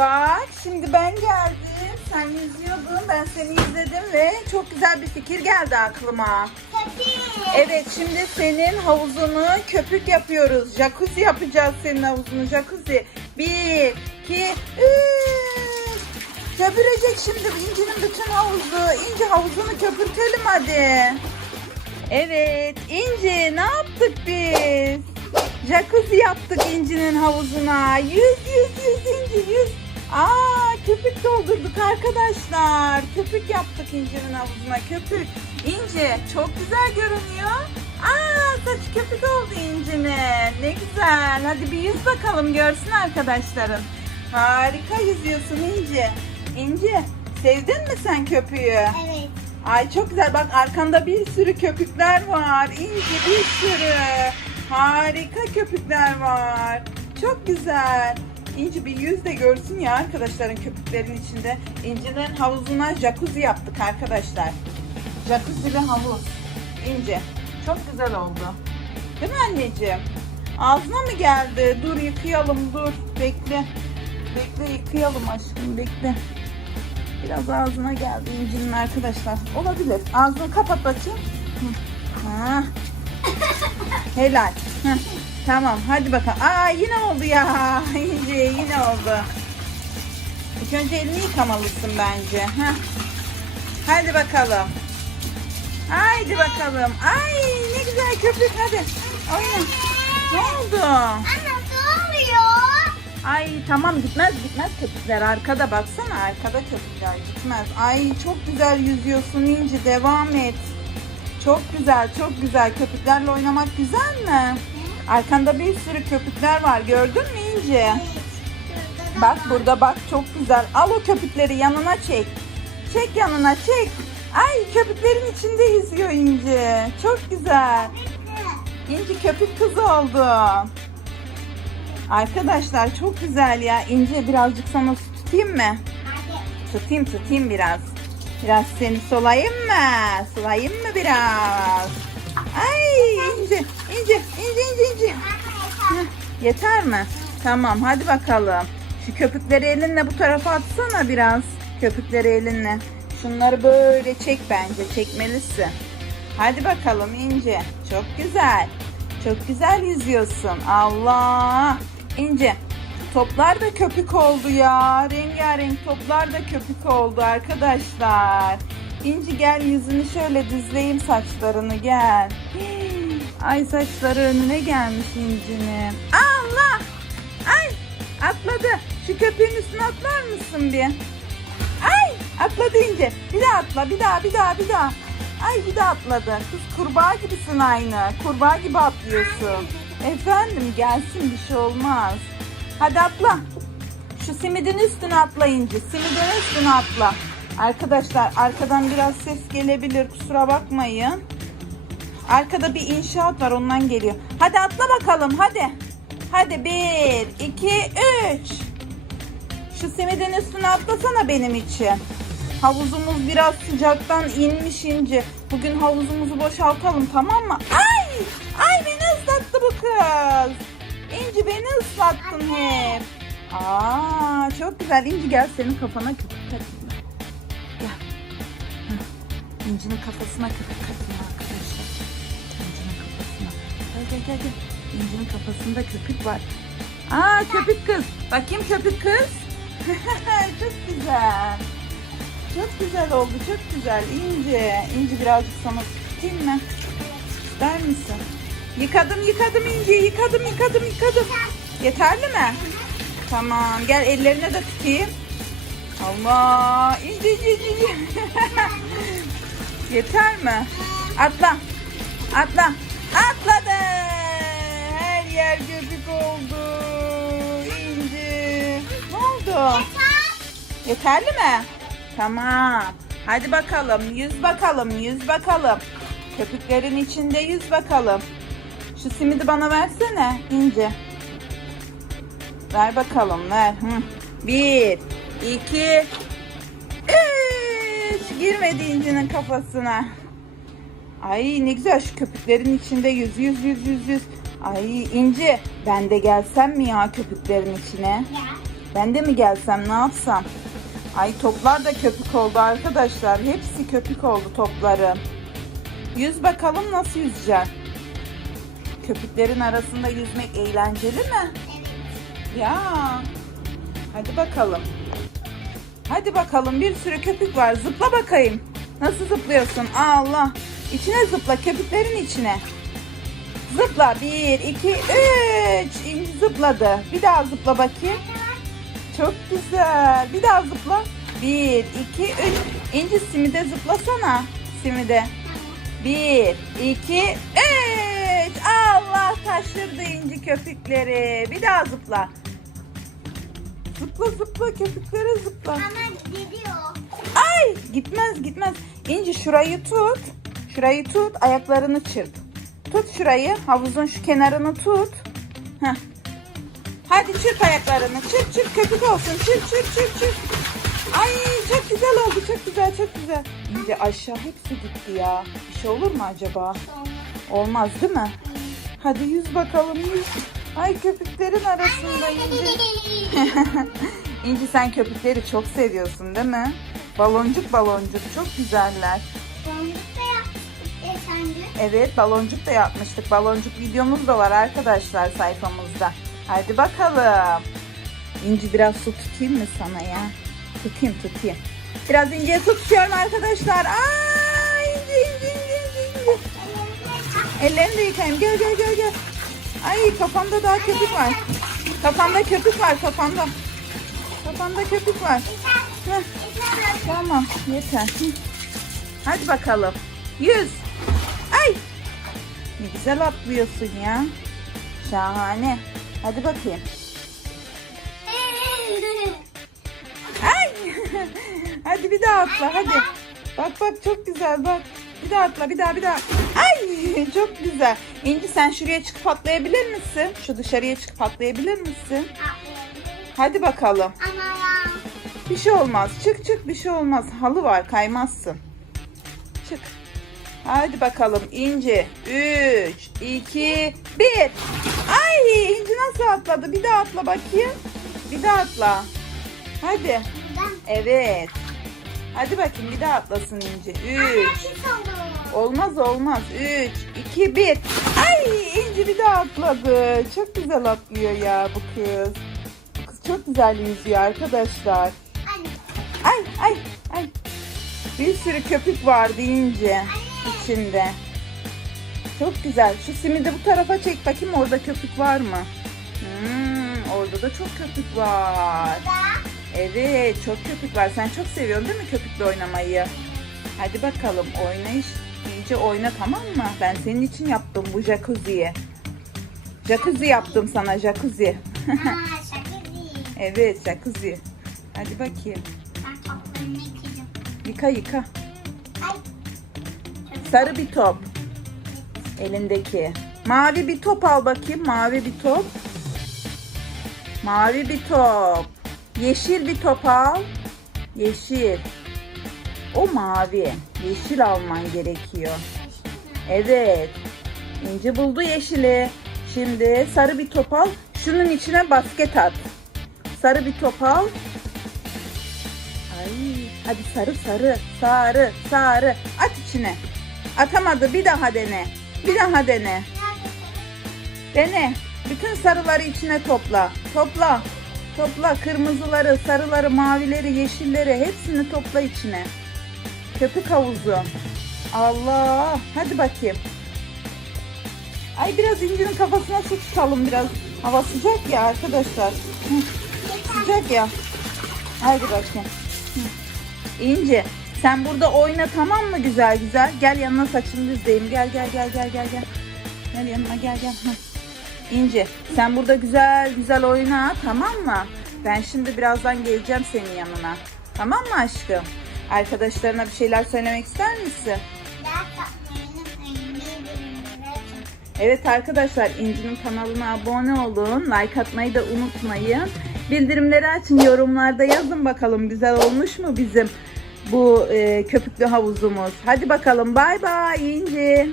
Bak şimdi ben geldim. Sen yüzüyordun. Ben seni izledim ve çok güzel bir fikir geldi aklıma. Evet şimdi senin havuzunu köpük yapıyoruz. Jacuzzi yapacağız senin havuzunu. Jacuzzi. Bir, iki, üç. Köpürecek şimdi İnci'nin bütün havuzu. İnci havuzunu köpürtelim hadi. Evet İnci ne yaptık biz? Jacuzzi yaptık İnci'nin havuzuna. Yüz yüz yüz İnci yüz. Aa köpük doldurduk arkadaşlar. Köpük yaptık İnci'nin havuzuna köpük. İnci çok güzel görünüyor. Aa saç köpük oldu İnci'nin. Ne güzel. Hadi bir yüz bakalım görsün arkadaşların. Harika yüzüyorsun İnci. İnci sevdin mi sen köpüğü? Evet. Ay çok güzel bak arkanda bir sürü köpükler var. İnci bir sürü. Harika köpükler var. Çok güzel. İnci bir yüz de görsün ya arkadaşların köpüklerin içinde. İnci'nin havuzuna jacuzzi yaptık arkadaşlar. Jacuzzi'li havuz. İnci çok güzel oldu. Değil mi anneciğim? Ağzına mı geldi? Dur yıkayalım dur. Bekle. Bekle yıkayalım aşkım bekle. Biraz ağzına geldi incinin arkadaşlar. Olabilir. Ağzını kapat bakayım. Ha. Helal. Heh. Tamam hadi bakalım. Aa yine oldu ya. İnci yine oldu. İlk önce elini yıkamalısın bence. Heh. Hadi bakalım. Haydi bakalım. Ay ne güzel köpük hadi. Oyna. Ne oldu? Anne ne oluyor? Ay tamam gitmez gitmez köpükler arkada baksana arkada köpükler gitmez. Ay çok güzel yüzüyorsun İnci devam et. Çok güzel çok güzel köpüklerle oynamak güzel mi? Arkanda bir sürü köpükler var gördün mü İnci? Bak burada bak çok güzel. Al o köpükleri yanına çek. Çek yanına çek. Ay köpüklerin içinde yüzüyor İnci. Çok güzel. İnci köpük kızı oldu. Arkadaşlar çok güzel ya. İnce birazcık sana su tutayım mı? Tutayım tutayım biraz. Biraz seni solayım mı? Sulayayım mı biraz? Ay ince ince ince ince ince. Heh, Yeter mi? Tamam hadi bakalım. Şu köpükleri elinle bu tarafa atsana biraz. Köpükleri elinle. Şunları böyle çek bence. Çekmelisin. Hadi bakalım İnce. Çok güzel. Çok güzel yüzüyorsun. Allah. İnce. Toplar da köpük oldu ya. Rengarenk toplar da köpük oldu arkadaşlar. İnci gel yüzünü şöyle düzleyeyim saçlarını gel. Hii, Ay saçları önüne gelmiş İnci'nin. Allah! Ay atladı. Şu köpüğün üstüne atlar mısın bir? Ay atladı İnci. Bir daha atla bir daha bir daha bir daha. Ay bir daha atladı. Kız kurbağa gibisin aynı. Kurbağa gibi atlıyorsun. Efendim gelsin bir şey olmaz. Hadi atla. Şu simidin üstüne atla İnci. Simidin üstüne atla. Arkadaşlar arkadan biraz ses gelebilir kusura bakmayın. Arkada bir inşaat var ondan geliyor. Hadi atla bakalım hadi. Hadi bir, iki, üç. Şu simidin üstüne atlasana benim için. Havuzumuz biraz sıcaktan inmiş ince. Bugün havuzumuzu boşaltalım tamam mı? Ay! Ay beni ıslattı bu kız. İnci beni ıslattın hep. Aa çok güzel. İnci gel senin kafana köpük takayım. Gel. İnci'nin kafasına köpük takayım arkadaşlar. İnci'nin kafasına. Gel gel gel gel. İnci'nin kafasında köpük var. Aa köpük kız. Bakayım köpük kız. çok güzel. Çok güzel oldu, çok güzel. İnce. İnci birazcık sana tutayım mı? İster misin? Yıkadım, yıkadım İnci. Yıkadım, yıkadım, yıkadım. Yeterli mi? Tamam. Gel ellerine de tutayım. Allah. İnci, İnci. İnci. Yeter mi? Atla. Atla. Atladı. Her yer göbük oldu. İnci. Ne oldu? Yeterli mi? Tamam. Hadi bakalım. Yüz bakalım. Yüz bakalım. Köpüklerin içinde yüz bakalım. Şu simidi bana versene İnce. Ver bakalım ver. Hı. Bir, iki, üç. Girmedi İnci'nin kafasına. Ay ne güzel şu köpüklerin içinde yüz yüz yüz yüz yüz. Ay İnci ben de gelsem mi ya köpüklerin içine? Ben de mi gelsem ne yapsam? Ay toplar da köpük oldu arkadaşlar. Hepsi köpük oldu topların. Yüz bakalım nasıl yüzeceksin? Köpüklerin arasında yüzmek eğlenceli mi? Ya. Hadi bakalım. Hadi bakalım bir sürü köpük var. Zıpla bakayım. Nasıl zıplıyorsun? Allah. İçine zıpla köpüklerin içine. Zıpla. Bir, iki, üç. Zıpladı. Bir daha zıpla bakayım. Çok güzel. Bir daha zıpla. Bir, iki, üç. İnci simide zıplasana. Simide. Bir, iki, üç. Allah taşırdı inci köpükleri. Bir daha zıpla. Zıpla zıpla köpüklere zıpla. Ama gidiyor. Ay gitmez gitmez. İnci şurayı tut. Şurayı tut ayaklarını çırp. Tut şurayı havuzun şu kenarını tut. Heh. Hadi çırp ayaklarını. Çırp çırp köpük olsun. Çırp çırp çırp çırp. Ay çok güzel oldu. Çok güzel çok güzel. İnci aşağı hepsi gitti ya. Bir şey olur mu acaba? Olmaz değil mi? Hadi yüz bakalım yüz. Ay köpüklerin arasında İnci. İnci sen köpükleri çok seviyorsun değil mi? Baloncuk baloncuk çok güzeller. Dondukta yaptık geçen gün. Evet baloncuk da yapmıştık. Baloncuk videomuz da var arkadaşlar sayfamızda. Hadi bakalım. İnci biraz su tutayım mı sana ya? Tutayım tutayım. Biraz İnci'ye su tutuyorum arkadaşlar. Aa Ellerini de yıkayayım. Gel gel gel gel. Ay kafamda daha köpük var. Kafamda köpük var kafamda. Kafamda köpük var. Tamam yeter. Hadi bakalım. Yüz. Ay. Ne güzel atlıyorsun ya. Şahane. Hadi bakayım. Ay. hadi bir daha atla hadi. Bak bak çok güzel bak. Bir daha atla bir daha bir daha. Ay çok güzel. İnci sen şuraya çıkıp atlayabilir misin? Şu dışarıya çıkıp atlayabilir misin? Hadi bakalım. Ama ya. Bir şey olmaz. Çık çık bir şey olmaz. Halı var kaymazsın. Çık. Hadi bakalım İnci. 3, 2, 1. Ay İnci nasıl atladı? Bir daha atla bakayım. Bir daha atla. Hadi. Evet. Hadi bakayım bir daha atlasın İnci. 3. Olmaz olmaz. 3, 2, 1. Ay İnci bir daha atladı. Çok güzel atlıyor ya bu kız. Bu kız çok güzel yüzüyor arkadaşlar. Ay ay ay. Bir sürü köpük var deyince içinde. Çok güzel. Şu simidi bu tarafa çek bakayım orada köpük var mı? Hmm, orada da çok köpük var. Evet çok köpük var. Sen çok seviyorsun değil mi köpükle oynamayı? Hadi bakalım oynayış. İyice oyna tamam mı? Ben senin için yaptım bu jacuzziyi. Jacuzzi yaptım sana jacuzzi. Aa değil. evet jacuzzi. Hadi bakayım. Ben toplarını yıkayacağım. Yıka yıka. Ay. Sarı bir top. Elindeki. Mavi bir top al bakayım. Mavi bir top. Mavi bir top. Yeşil bir top al. Yeşil. O mavi. Yeşil alman gerekiyor. Evet. İnci buldu yeşili. Şimdi sarı bir top al. Şunun içine basket at. Sarı bir top al. Ay, hadi sarı sarı sarı sarı at içine. Atamadı bir daha dene. Bir daha dene. Dene. Bütün sarıları içine topla. Topla. Topla kırmızıları, sarıları, mavileri, yeşilleri hepsini topla içine. Köpük havuzu. Allah. Hadi bakayım. Ay biraz incinin kafasına su tutalım biraz. Hava sıcak ya arkadaşlar. Sıcak ya. Haydi bakayım. Hı. İnci sen burada oyna tamam mı güzel güzel. Gel yanına saçını düzleyeyim. Gel gel gel gel gel gel. Gel yanıma gel gel. Hı. İnci sen burada güzel güzel oyna tamam mı? Ben şimdi birazdan geleceğim senin yanına. Tamam mı aşkım? Arkadaşlarına bir şeyler söylemek ister misin? Evet arkadaşlar İnci'nin kanalına abone olun. Like atmayı da unutmayın. Bildirimleri açın. Yorumlarda yazın bakalım güzel olmuş mu bizim bu e, köpüklü havuzumuz. Hadi bakalım bay bay İnci.